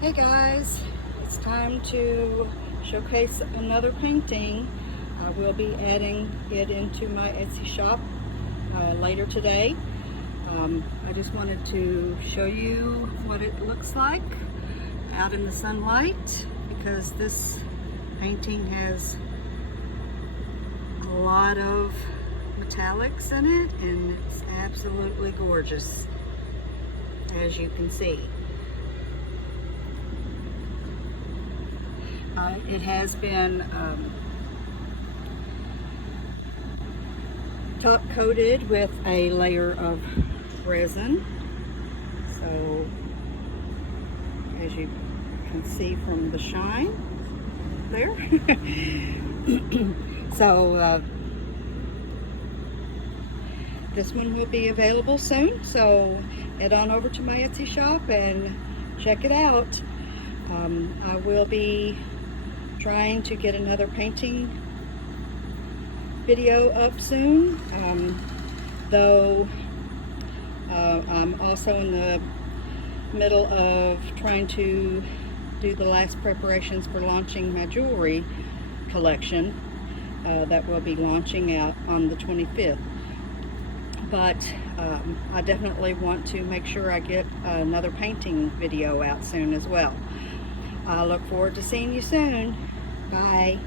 Hey guys, it's time to showcase another painting. I will be adding it into my Etsy shop later today. I just wanted to show you what it looks like out in the sunlight, because this painting has a lot of metallics in it and it's absolutely gorgeous, as you can see. It has been top coated with a layer of resin, so as you can see from the shine there. So this one will be available soon, so head on over to my Etsy shop and check it out. I will be trying to get another painting video up soon, though I'm also in the middle of trying to do the last preparations for launching my jewelry collection that will be launching out on the 25th. But I definitely want to make sure I get another painting video out soon as well. I look forward to seeing you soon. Bye.